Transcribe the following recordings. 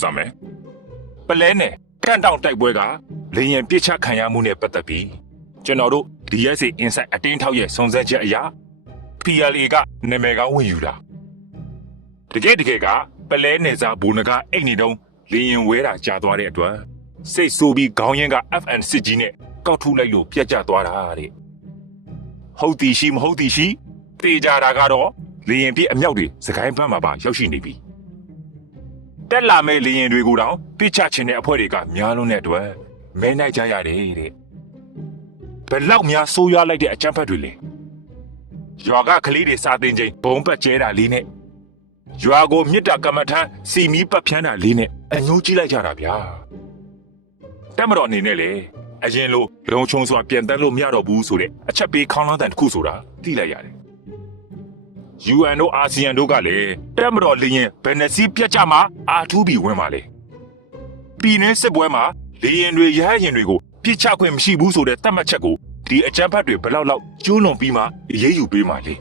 စမယ်ပလဲနဲ့ကန့်တောင်တိုက်ပွဲကလေရင်ပြစ်ချခံရမှုနဲ့ပတ်သက်ပြီးကျွန်တော်တို့ DSA Insight အတင်းထောက်ရဲ့စုံစမ်းချက်အရ PLA ကနာမည်ကောင်းဝင်ယူတာတကယ်တကယ်ကပလဲနေစားဘူနကအိတ်နေတုံးလေရင်ဝဲတာကြာသွားတဲ့အတွက်စိတ်ဆိုးပြီးခေါင်းရင်းက FN စစ်ကြီးနဲ့ကောက်ထုလိုက်လို့ပြက်ကျသွားတာတဲ့ဟုတ်တီရှိမဟုတ်တီရှိတေးကြတာကတော့လေရင်ပြစ်အမြောက်တွေစကိုင်းဘက်မှာပါရောက်ရှိနေပြီ တက်လာမဲ့လေရင်တွေကိုတောင်ပြစ်ချခြင်းတဲ့အဖွဲ့တွေကများလုံးတဲ့အတွက်မဲနိုင်ကြရတယ်တဲ့ဘယ်လောက်များဆိုးရွားလိုက်တဲ့အကြမ်းဖက်တွေလဲရွာကကလေးတွေစာသင်ချိန်ဘုံပတ်ကျဲတာလေးနဲ့ရွာကိုမြစ်တာကမ္မထမ်းစီမီပတ်ဖြန်းတာလေးနဲ့အညိုးကြည့်လိုက်ကြတာဗျာတက်မတော်အနေနဲ့လေအရင်လိုလုံချုံစွာပြန်တန်းလို့မရတော့ဘူးဆိုတဲ့အချက်ပေးခေါင်းလောင်းတန်တစ်ခုဆိုတာသိလိုက်ရတယ် UN တို့ ASEAN တို့ကလည်းတက်မတော်လင်းရင်ဘယ်နှစီပြတ်ကြမှာအာထူးပြီးဝင်ပါလေပြည်내စစ်ပွဲမှာလေရင်တွေရဟရင်တွေကိုပြစ်ချခွင့်မရှိဘူးဆိုတဲ့သတ်မှတ်ချက်ကိုဒီအကြမ်းဖက်တွေဘယ်လောက်လောက်ကျိုးလွန်ပြီးမှအရေးယူပေးမှလေ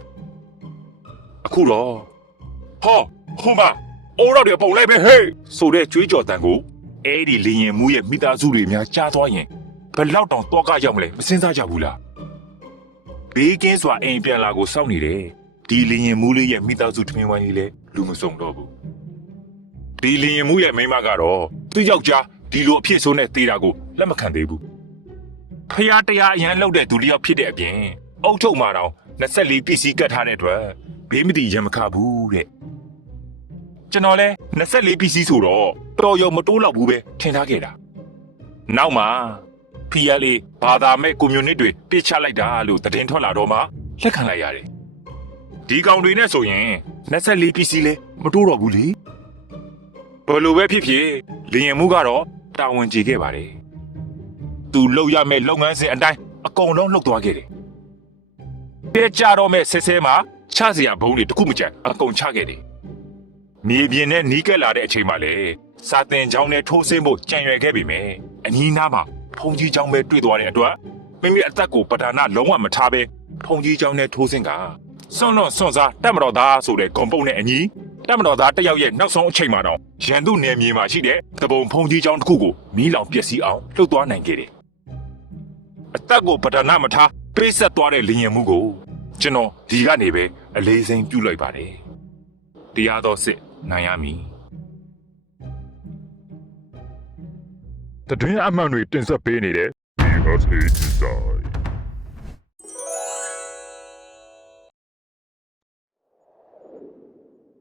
အခုတော့ဟောဟိုမှာအိုးတော့တွေပုံလိုက်ပဲဟေးဆိုတဲ့ကြွေးကြော်တန်ကိုအဲ့ဒီလေရင်မူးရဲ့မိသားစုတွေများကြားသွားရင်ဘယ်လောက်တောင်တော့ကရောက်မလဲမစင်စားကြဘူးလားဘေးကင်းစွာအိမ်ပြန်လာကိုစောင့်နေတယ် ဒီလေရင်မူးလေးရဲ့မိသားစုထမင်းဝိုင်းလေးလည်းလူမစုံတော့ဘူးဒီလေရင်မူးရဲ့မိန်းမကတော့သူ့ယောက်ျားဒီလိုအဖြစ်ဆိုးနဲ့တေးတာကိုလက်မခံသေးဘူးဖះတရားအရန်လောက်တဲ့သူတစ်ယောက်ဖြစ်တဲ့အပြင်အုတ်ထုပ်မှာတော့24ပစ္စည်းကတ်ထားတဲ့အတွက်ဘေးမတိရမခဘူးတဲ့ကျွန်တော်လဲ24ပစ္စည်းဆိုတော့တော်ရုံမတိုးတော့ဘူးပဲထင်ထားခဲ့တာနောက်မှာ PLA ဘာသာမဲ့ကွန်မြူနစ်တွေပြစ်ချလိုက်တာလို့သတင်းထွက်လာတော့မှလက်ခံလိုက်ရတယ် ဒီကောင်တွေနဲ့ဆိုရင်24ပစ္စည်းလဲမတိုးတော့ဘူးလေဘယ်လိုပဲဖြစ်ဖြစ်လင်ရင်မှုကတော့တာဝန်ကျေခဲ့ပါတယ်သူလှုပ်ရမယ့်လုပ်ငန်းစဉ်အတိုင်းအကုန်လုံးလှုပ်သွားခဲ့တယ်။တဲကြတော့မဲ့ဆဲဆဲမှာချစရာဘုံတွေတစ်ခုမကြံအကုန်ချခဲ့တယ်။မြေပြင်နဲ့နီးကပ်လာတဲ့အချိန်မှာလေစာတင်ချောင်းနဲ့ထိုးဆင်းဖို့ကြံရွယ်ခဲ့ပြီမယ်။အနီးနားမှာဖုန်ကြီးချောင်းပဲတွေ့သွားတဲ့အတွက်မိမိအသက်ကိုပဒါနလုံးဝမထားပဲဖုန်ကြီးချောင်းနဲ့ထိုးဆင်းက စွန့်လွန်စွန့်စားတက်မတော်သားဆိုတဲ့ဂုံပုတ်နဲ့အညီတက်မတော်သားတစ်ယောက်ရဲ့နောက်ဆုံးအချိန်မှာတော့ရန်သူနယ်မြေမှာရှိတဲ့တပုံဖုန်ကြီးချောင်းတစ်ခုကိုမီးလောင်ပျက်စီးအောင်လှုပ်သွားနိုင်ခဲ့တယ်အသက်ကိုပဒနာမထားပေးဆက်သွားတဲ့လင်ရင်မှုကိုကျွန်တော်ဒီကနေပဲအလေးစိမ်ပြုလိုက်ပါတယ်တရားတော်စစ်နိုင်ရမည်တတွင်းအမှန်တွေတင်ဆက်ပေးနေတဲ့ DSA Design